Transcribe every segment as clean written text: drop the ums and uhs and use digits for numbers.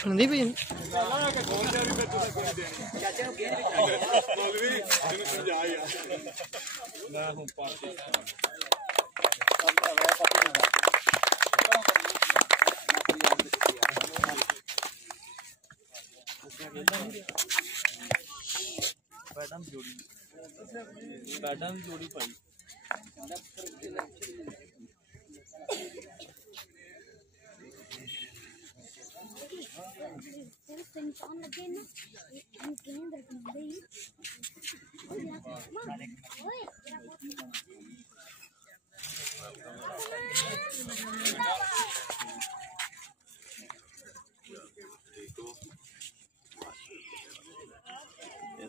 ठंडी भी बैठा भी जोड़ी पाई लगे ना केंद्र गई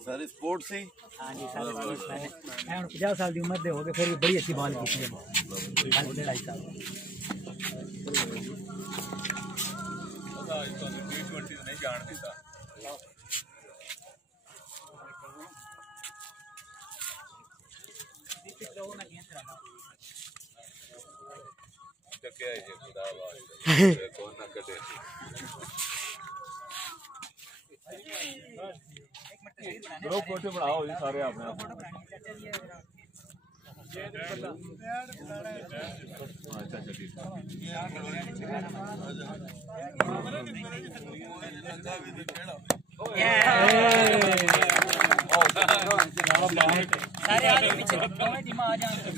सारे स्पोर्ट्स ही। हाँ जी सारे स्पोर्ट्स मैंने 50 साल की उम्र दे हो गए फिर भी बड़ी अच्छी बॉल की थी 2.5 साल नहीं जान देता क्या है ये खुदा कौन ना कटे ग्रुप फोटो बनाओ जी सारे आपने अच्छा ठीक सारे आगे पीछे दोनों टीम आ जाएंगे